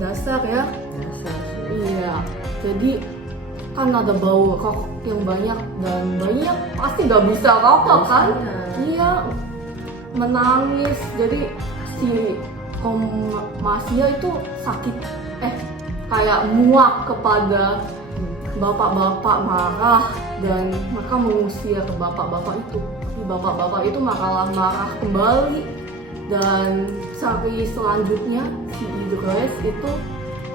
Dasar ya. Dasar sih. Iya. Jadi kan ada bau rokok yang banyak dan bayinya pasti gak bisa rokok kan? Iya. Menangis. Jadi si Masia itu sakit. Kayak muak kepada bapak-bapak, marah dan mereka mengusir ke bapak-bapak itu. Tapi bapak-bapak itu malah marah kembali. Dan sehari selanjutnya si Idris itu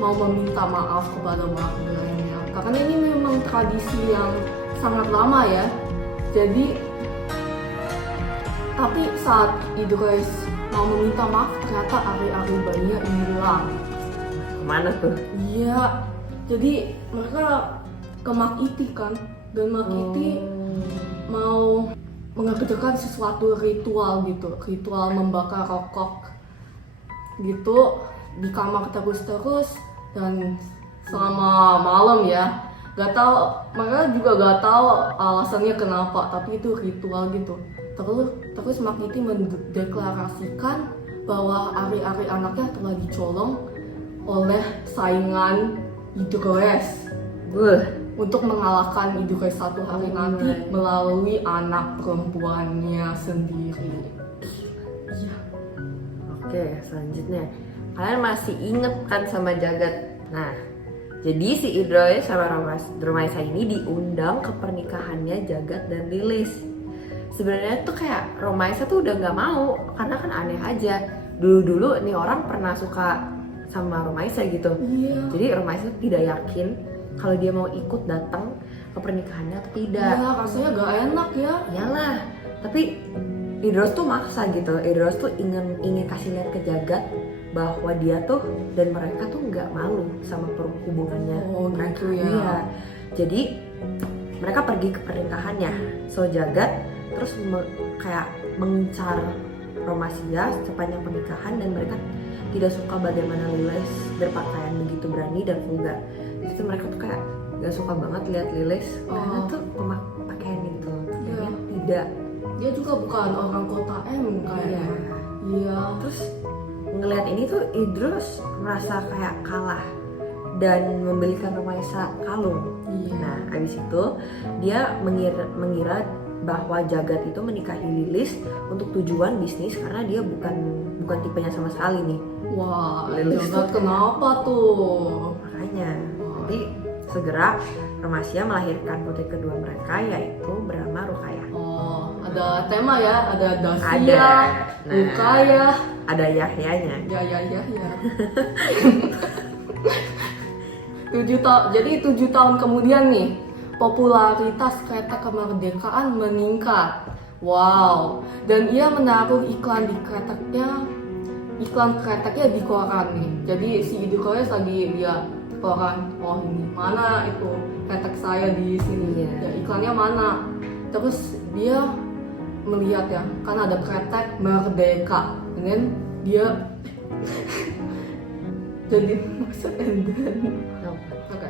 mau meminta maaf kepada warganya. Karena ini memang tradisi yang sangat lama ya. Jadi tapi saat Idris mau meminta maaf ternyata ari-ari bayinya hilang. Kemana tuh? Iya, jadi mereka ke Makiti kan, dan Makiti mau mengerjakan sesuatu ritual gitu, ritual membakar rokok gitu di kamar terus dan selama malam ya. Gak tahu, mereka juga gak tahu alasannya kenapa, tapi itu ritual gitu. Terus Makiti mendeklarasikan bahwa ari-ari anaknya telah dicolong oleh saingan Idris untuk mengalahkan Idris satu hari nanti melalui anak perempuannya sendiri. Iya. Oke, selanjutnya kalian masih inget kan sama Jagat? Nah, jadi si Idris sama Romaisa ini diundang ke pernikahannya Jagat dan Lilis. Sebenarnya tuh kayak Romaisa tuh udah nggak mau karena kan aneh aja. Dulu nih orang pernah suka sama Romaisa gitu. Iya. Jadi Romaisa tidak yakin kalau dia mau ikut datang ke pernikahannya atau tidak. Iya, rasanya gak enak ya. Iyalah, tapi Idris tuh maksa gitu. Idris tuh ingin kasih lihat ke Jagat bahwa dia tuh dan mereka tuh nggak malu sama hubungannya. Oh gitu ya. Iya. Jadi mereka pergi ke pernikahannya. So Jagat terus kayak mengincar Romasia sepanjang pernikahan dan mereka tidak suka bagaimana Lilis berpakaian begitu berani dan vulgar. Jadi mereka tuh kayak gak suka banget lihat Lilis karena tuh pakaian itu. Iya. Tidak. Dia juga bukan orang kota M kayaknya. Iya. Terus ngelihat ini tuh Idris merasa kayak kalah dan membelikan Romaisa kalung. Iya. Nah, habis itu dia mengira bahwa Jagat itu menikahi Lilis untuk tujuan bisnis karena dia bukan tipenya sama sekali nih. Wah, Lilis Jagat kenapa tuh? Makanya, jadi segera Romasia melahirkan putri kedua mereka yaitu bernama Ruqayyah. Oh, ada tema ya, ada Dasia, Ada. Ruqayyah, ada Yahyanya. ya. 7 tahun kemudian nih, popularitas kereta kemerdekaan meningkat. Wow, dan ia menaruh iklan keretanya di koran nih. Jadi si Idris lagi lihat koran, oh ini mana itu kretek saya di sini, ya, iklannya mana. Terus dia melihat ya, kan ada kretek merdeka, dan dia jadi maksud Oke.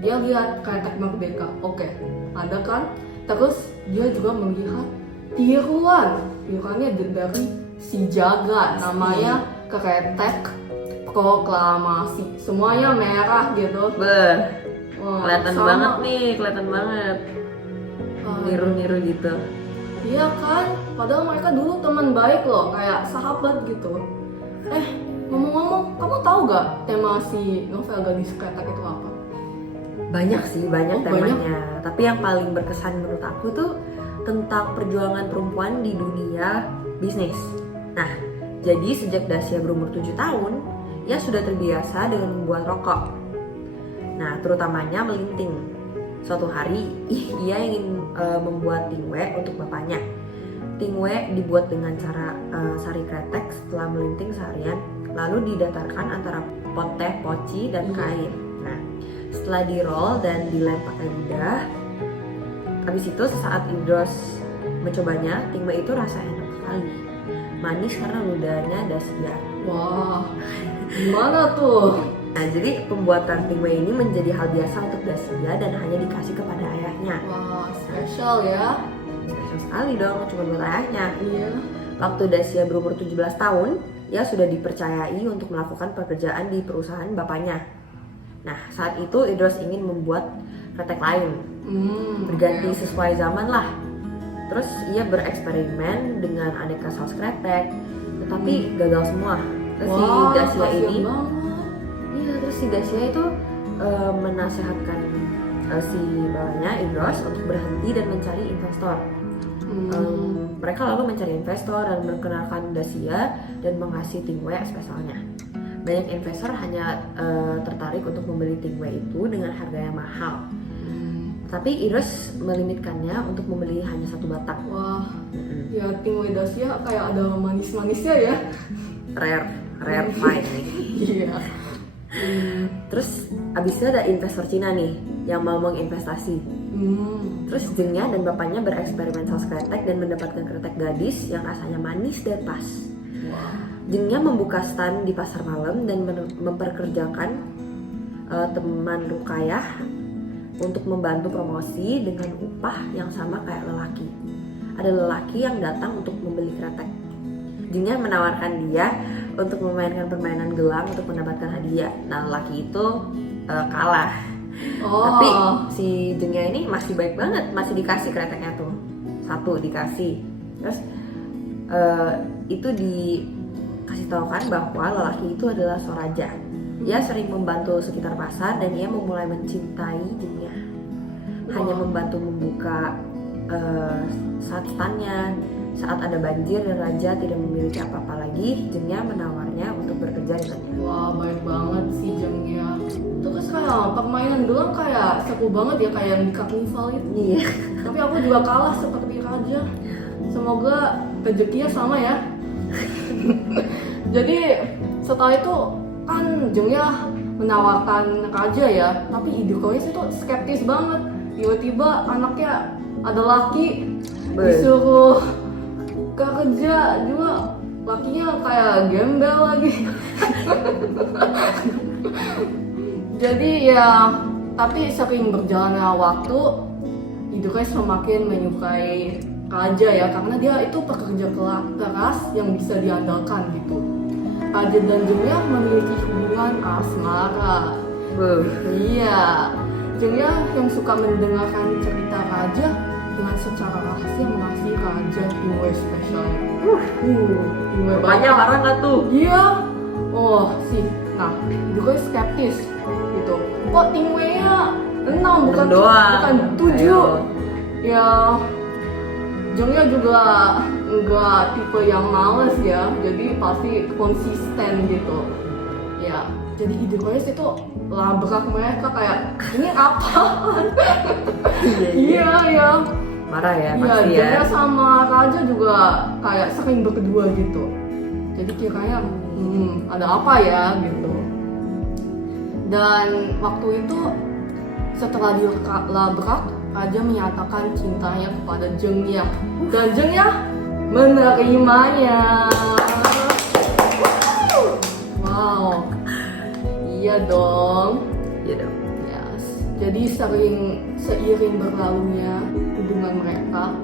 Dia lihat kretek merdeka, oke, ada kan? Terus dia juga melihat tiruannya dari si Jagat, namanya kretek proklamasi, semuanya merah gitu. Kelihatan banget nih, kelihatan banget. Niru-niru gitu. Iya kan, padahal mereka dulu teman baik loh, kayak sahabat gitu. Ngomong-ngomong, kamu tahu gak tema si novel Gadis Kretek itu apa? Banyak sih, banyak banyak. temanya. Tapi yang paling berkesan menurut aku tuh tentang perjuangan perempuan di dunia bisnis. Nah, jadi sejak Dasia berumur 7 tahun, ia sudah terbiasa dengan membuat rokok. Nah, terutamanya melinting. Suatu hari, ia ingin membuat tingwe untuk bapaknya. Tingwe dibuat dengan cara sari kretek setelah melinting seharian, lalu didatarkan antara pot teh, poci, dan kain. Nah, setelah di-roll dan dilem pakai lidah, habis itu sesaat Idris mencobanya, tingwe itu rasa enak sekali. Manis karena ludahnya Dasia. Wah, gimana tuh? Nah, jadi pembuatan tingwe ini menjadi hal biasa untuk Dasia dan hanya dikasih kepada ayahnya. Wah, spesial ya. Spesial sekali dong, cuma buat ayahnya. Iya. Waktu Dasia berumur 17 tahun, ia sudah dipercayai untuk melakukan pekerjaan di perusahaan bapaknya. Nah, saat itu Idros ingin membuat kretek lain, berganti sesuai zaman lah. Terus ia bereksperimen dengan aneka saus kretek, tetapi gagal semua. Terus si Dacia ini, terus si Dacia itu menasehatkan si bapaknya Idros untuk berhenti dan mencari investor. Mereka lalu mencari investor dan memperkenalkan Dacia dan mengasih Tingway spesialnya. Banyak investor hanya tertarik untuk membeli Tingway itu dengan harga yang mahal. Tapi Idros melimitkannya untuk membeli hanya 1 batang. Wah, ya Tingway Dacia kayak ada manis-manisnya ya. Rare find nih. Iya. Terus abis itu ada investor Cina nih yang mau menginvestasi. Terus Zhengya dan bapaknya bereksperimen saus kretek dan mendapatkan kretek gadis yang rasanya manis dan pas. Zhengya membuka stand di pasar malam dan memperkerjakan teman Rukayah untuk membantu promosi dengan upah yang sama kayak lelaki. Ada lelaki yang datang untuk membeli kretek. Zhengya menawarkan dia untuk memainkan permainan gelang untuk mendapatkan hadiah. Nah, lelaki itu kalah. Tapi si Zhengya ini masih baik banget, masih dikasih kreteknya tuh. 1 dikasih. Terus itu dikasih tahukan bahwa lelaki itu adalah Soraja. Ia sering membantu sekitar pasar dan ia memulai mencintai Zhengya. Hanya membantu membuka standnya. Saat ada banjir dan Raja tidak memiliki apa-apa lagi, Zhengya menawarnya untuk bekerja dengannya. Wah, baik banget sih Zhengya. Terus kayak permainan gelang kayak seru banget ya, kayak yang di Carnival itu. Iya. Tapi aku juga kalah seperti Raja. Semoga rezekinya sama ya. Jadi setelah itu kan Zhengya menawarkan Raja ya, tapi Idros itu skeptis banget. Tiba-tiba anaknya ada laki disuruh kerja juga, lakinya kayak gembel lagi. Jadi ya, tapi sering berjalannya waktu, Idros semakin menyukai Raja ya, karena dia itu pekerja keras yang bisa diandalkan gitu. Raja dan Zhengya memiliki hubungan asmara. Iya, Zhengya yang suka mendengarkan cerita Raja dengan secara rahasia mengasih Raja Tingway spesial. Bapaknya marah nggak tuh? Iya. Nah, Idros skeptis gitu. Kok Tingway-nya 6 bukan 7? Ya, Zhengya juga nggak tipe yang males ya, jadi pasti konsisten gitu. Ya, jadi Idros itu labrak mereka kayak ini apaan? Iya ya. Marah ya, Iya, pasti ya. Zhengya sama Raja juga kayak sering berdua gitu. Jadi kiranya ada apa ya gitu. Dan waktu itu setelah dilabrak, Raja menyatakan cintanya kepada Zhengya dan Zhengya menerimanya. Wow, iya dong. Yes. Jadi seiring berlalunya hubungan mereka,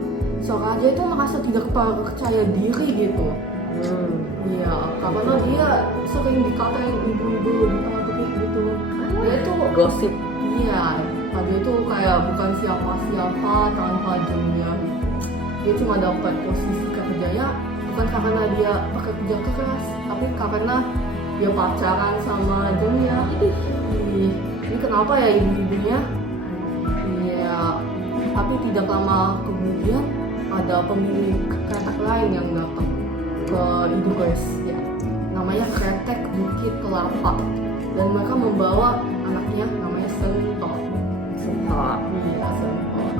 Raja itu merasa tidak percaya diri gitu. Iya, karena dia sering dikatain ibu-ibu di pabrik gitu. Dia itu gosip. Iya, Raja itu kayak bukan siapa-siapa tanpa Zhengya. Dia cuma dapat posisi kerja ya, bukan karena dia bekerja keras, tapi karena dia pacaran sama Zhengya. Ini kenapa ya ibu-ibunya? Iya, tapi tidak lama kemudian ada pemilik kretek lain yang datang ke Idros ya. Namanya kretek Bukit Kelapa, dan mereka membawa anaknya namanya Sentot. Iya, Sentot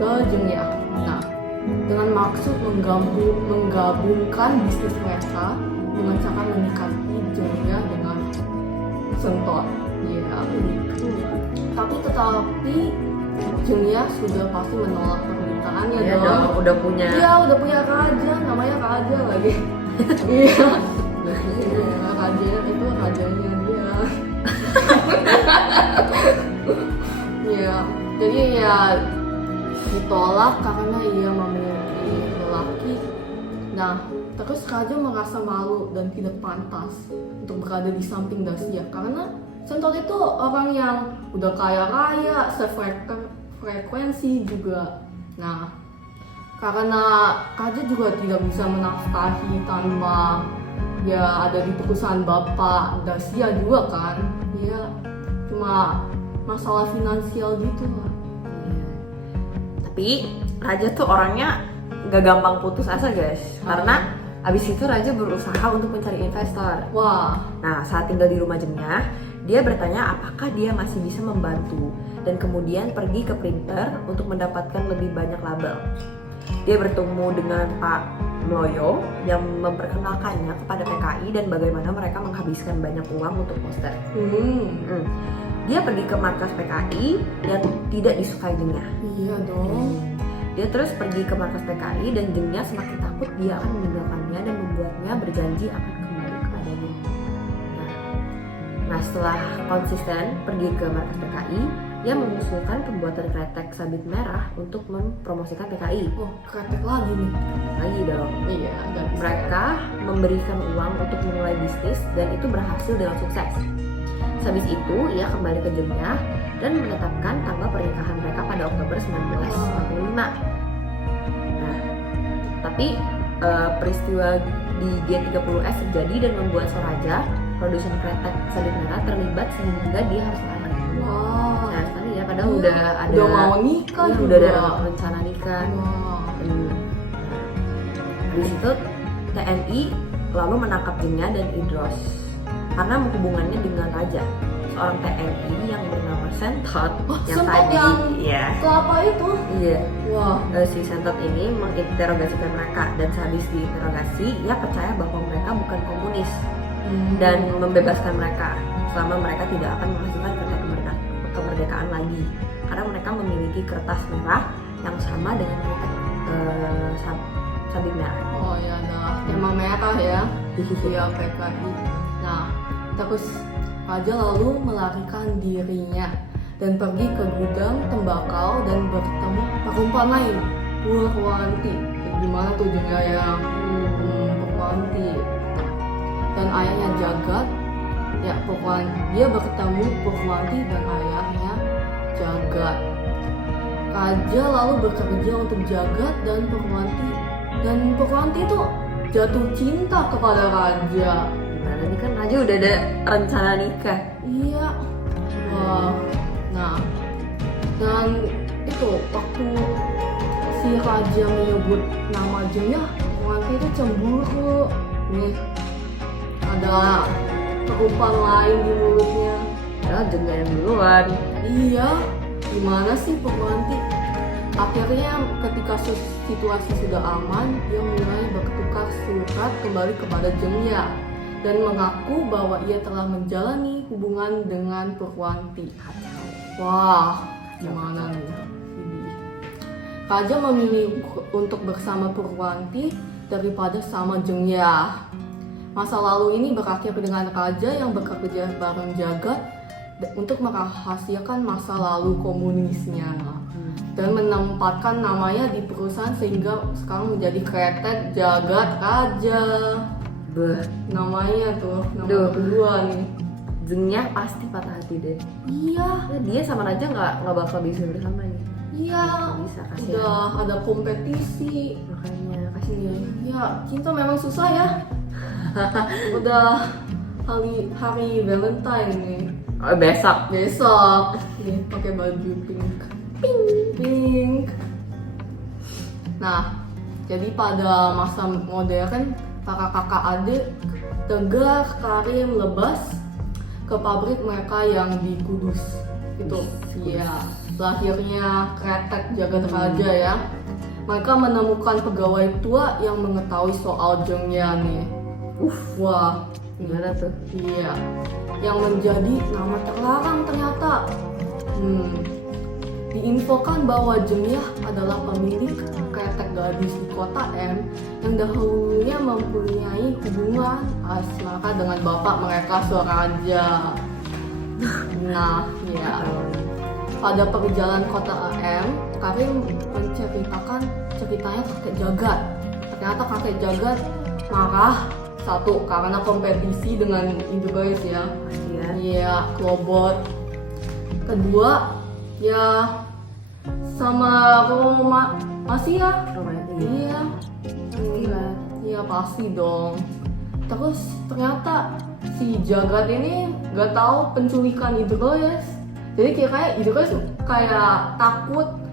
ke Zhengya. Nah, dengan maksud menggabungkan bisnis mereka dengan cara menikahi Zhengya dengan Sentot. Iya, begitu. Tapi Zhengya sudah pasti menolak permintaannya dong. Udah punya. Iya, udah punya Raja, namanya Raja lagi. Iya. Raja itu rajanya dia. Iya, jadi ya ditolak karena ia memiliki lelaki. Nah, Terus Raja merasa malu dan tidak pantas untuk berada di samping Dacia karena Sentot itu orang yang udah kaya raya, sefrekuensi juga. Nah, karena Raja juga tidak bisa menafkahi tanpa ya ada di perusahaan bapak Dacia juga kan. Ya cuma masalah finansial gitu lah. Tapi Raja tuh orangnya gak gampang putus asa guys, karena abis itu Raja berusaha untuk mencari investor. Wah. Nah, saat tinggal di rumah Jengnya, dia bertanya apakah dia masih bisa membantu dan kemudian pergi ke printer untuk mendapatkan lebih banyak label. Dia bertemu dengan Pak Mloyo yang memperkenalkannya kepada PKI dan bagaimana mereka menghabiskan banyak uang untuk poster. Dia pergi ke markas PKI dan tidak disukai Jengnya. Iya dong. Dia terus pergi ke markas PKI dan Jengnya semakin takut dia akan meninggalkannya dan membuatnya berjanji akan kembali kepadanya. Nah, setelah konsisten pergi ke markas PKI, dia mengusulkan pembuatan kretek sabit merah untuk mempromosikan PKI. Oh, kretek lagi nih. Lagi dong. Iya, dan Mereka memberikan uang untuk memulai bisnis dan itu berhasil dengan sukses. Habis itu, ia kembali ke Jengnya dan menetapkan tanggal pernikahan mereka pada Oktober 1945. Nah, tapi peristiwa di G30S terjadi dan membuat Soraja, produsen kretek sabit merah, terlibat sehingga dia harus lari. wah. Nah, sekali ya, padahal udah ada Udah mau nikah ya, juga. udah ada rencana nikah. Wah. Habis itu TNI lalu menangkap Jengnya dan Idros karena hubungannya dengan Raja, seorang TNI yang bernama Sentot yang Sentot tadi yang ya kelapa itu. iya Wah. si Sentot ini menginterogasikan mereka dan sehabis diinterogasi ia percaya bahwa mereka bukan komunis dan membebaskan mereka selama mereka tidak akan menghasilkan kretek kemerdekaan lagi karena mereka memiliki kertas merah yang sama dengan kretek sabit merah. Oh ya, nah emang merah ya. Iya, PKI. Nah, terus Raja lalu melarikan dirinya dan pergi ke gudang tembakau dan bertemu perempuan lain, Purwanti. Gimana tuh Jengnya yang Purwanti? Dan ayahnya Jagat. Ya, dia bertemu Purwanti dan ayahnya Jagat. Raja lalu bekerja untuk Jagat dan Purwanti. Dan Purwanti itu jatuh cinta kepada Raja. Gimana nih kan Raja udah ada rencana nikah. Iya. Wah. Nah, dan itu waktu si Raja menyebut nama Jengnya, Purwanti itu cemburu. Nih, ada perempuan lain di mulutnya. Ya, Jengnya yang duluan. Iya. Gimana sih Purwanti? Akhirnya ketika situasi sudah aman, dia mulai bertukar surat kembali kepada Jengnya dan mengaku bahwa ia telah menjalani hubungan dengan Purwanti. Wah, gimana nih? Raja memilih untuk bersama Purwanti daripada sama Jengnya. Masa lalu ini berakhir dengan Raja yang bekerja bareng Jagat untuk merahasiakan masa lalu komunisnya dan menempatkan namanya di perusahaan sehingga sekarang menjadi Kretek Jagat Raja. Namanya tuh, nama kedua nih. Jengnya pasti patah hati deh. Iya. Ya, dia sama Raja nggak bakal bisa bersama nih. Iya. Bisa kasihan. Udah ada kompetisi. Makanya kasihan. Ya, cinta memang susah ya. Udah hari Valentine nih. Oh, besok. Nih pakai baju pink. Nah, jadi pada masa modern para kakak adik Tegar, Karim, Lebas ke pabrik mereka yang di Kudus. Itu ya lahirnya Kretek Jagat Raja ya. Mereka menemukan pegawai tua yang mengetahui soal Jengnya nih. Wah, Gimana tuh? iya, yang menjadi nama terlarang ternyata. Diinfokan bahwa Jengnya adalah pemilik kretek gadis di kota M yang dahulunya mempunyai hubungan asmara dengan bapak mereka Soraja. Nah, ya. Pada perjalanan kota M, Karim menceritakan ceritanya kakek Jagat. Ternyata kakek Jagat marah. Satu, karena kompetisi dengan Idris ya. Pasti ya. Iya, Klobot. Kedua, ya sama Roma masih ya. Romantis. Iya. Pastilah. Iya pasti dong. Terus ternyata si Jagat ini gak tahu penculikan Idris. Jadi kayak Idris kayak takut